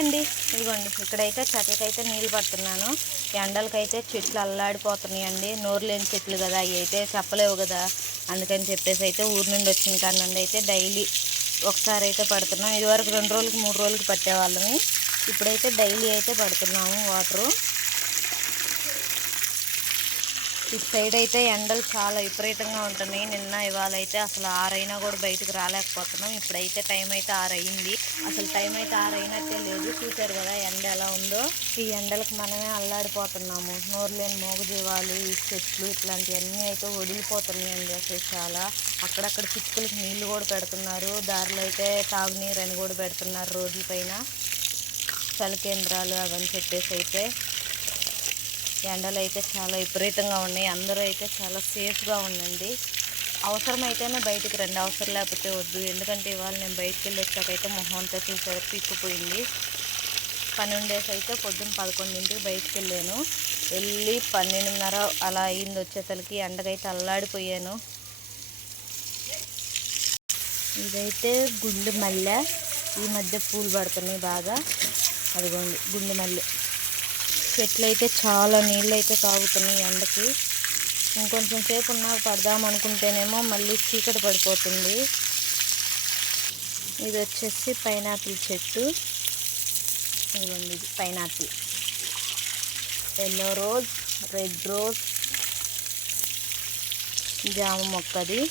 అండి ఇదిగోండి ఇక్కడైతే చెట్లకైతే నీళ్ళు పడుతున్నాను. ఎండలకైతే చెట్లు అల్లాడిపోతున్నాయండి. నోరు లేని చెట్లు కదా, అవి అయితే చెప్పలేవు కదా. అందుకని చెప్పేసి అయితే ఊరి నుండి వచ్చిన కాడ నుండి అయితే డైలీ ఒకసారి అయితే పడుతున్నాం. ఇదివరకు 2 రోజులకి 3 రోజులకి పట్టేవాళ్ళని, ఇప్పుడైతే డైలీ అయితే పడుతున్నాము వాటరు. ఇటు సైడ్ అయితే ఎండలు చాలా విపరీతంగా ఉంటున్నాయి. నిన్న ఇవాళ అయితే అసలు 6 అయినా కూడా బయటకు రాలేకపోతున్నాం. ఇప్పుడైతే టైం అయితే 6 అయింది. అసలు టైం అయితే 6 అయినట్టే లేదు. చూసారు కదా ఎండ ఎలా ఉందో. ఈ ఎండలకు మనమే అల్లాడిపోతున్నాము. నోరు లేని మూగజీవాలు, ఈ చెట్లు ఇట్లాంటివన్నీ అయితే వదిలిపోతున్నాయండి. అసలు చాలా అక్కడక్కడ చిక్కులకి నీళ్లు కూడా పెడుతున్నారు. దారిలో అయితే తాగునీరు అని కూడా పెడుతున్నారు రోడ్ల పైన. చలి కేంద్రాలు అవని చెప్పేసి అయితే ఎండలు అయితే చాలా విపరీతంగా ఉన్నాయి. అందరూ అయితే చాలా సేఫ్గా ఉండండి. అవసరమైతేనే బయటికి రండి, అవసరం లేకపోతే వద్దు. ఎందుకంటే ఇవాళ నేను బయటికి వెళ్ళి వచ్చాకైతే మొహం అంతా చూసారు పిక్కుపోయింది. పని ఉండేసి అయితే పొద్దున్న 11ంటికి బయటికి వెళ్ళాను. వెళ్ళి 12:30 అలా అయింది వచ్చేసరికి. ఎండకైతే అల్లాడిపోయాను. ఇదైతే గుండు మల్లె. ఈ మధ్య పూలు పడుతున్నాయి బాగా. అదిగోండి గుండు మల్లె చెట్లు అయితే చాలా నీళ్ళు అయితే తాగుతున్నాయి ఎండకి. ఇంకొంచెం సేపు ఉన్నాక పడదాం అనుకుంటేనేమో మళ్ళీ చీకటి పడిపోతుంది. ఇది వచ్చేసి పైనాపిల్ చెట్టు. ఇదిగోండి ఇది pineapple. Yellow rose, red rose, జామ మొక్కది.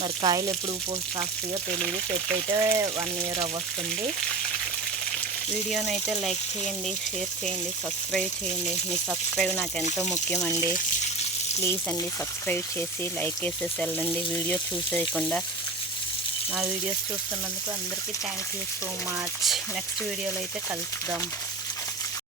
మరి కాయలు ఎప్పుడు కాస్తాయో తెలియదు. చెట్టు అయితే 1 ఇయర్ అవ్వస్తుంది. వీడియోని అయితే లైక్ చేయండి, షేర్ చేయండి, సబ్స్క్రైబ్ చేయండి. మీ సబ్స్క్రైబ్ నాకు ఎంతో ముఖ్యమండి. ప్లీజ్ అండి సబ్స్క్రైబ్ చేసి లైక్ వేసేసి వెళ్ళండి. వీడియో చూసేయకుండా. నా వీడియోస్ చూస్తున్నందుకు అందరికీ thank you so much. Next వీడియోలో అయితే కలుద్దాం.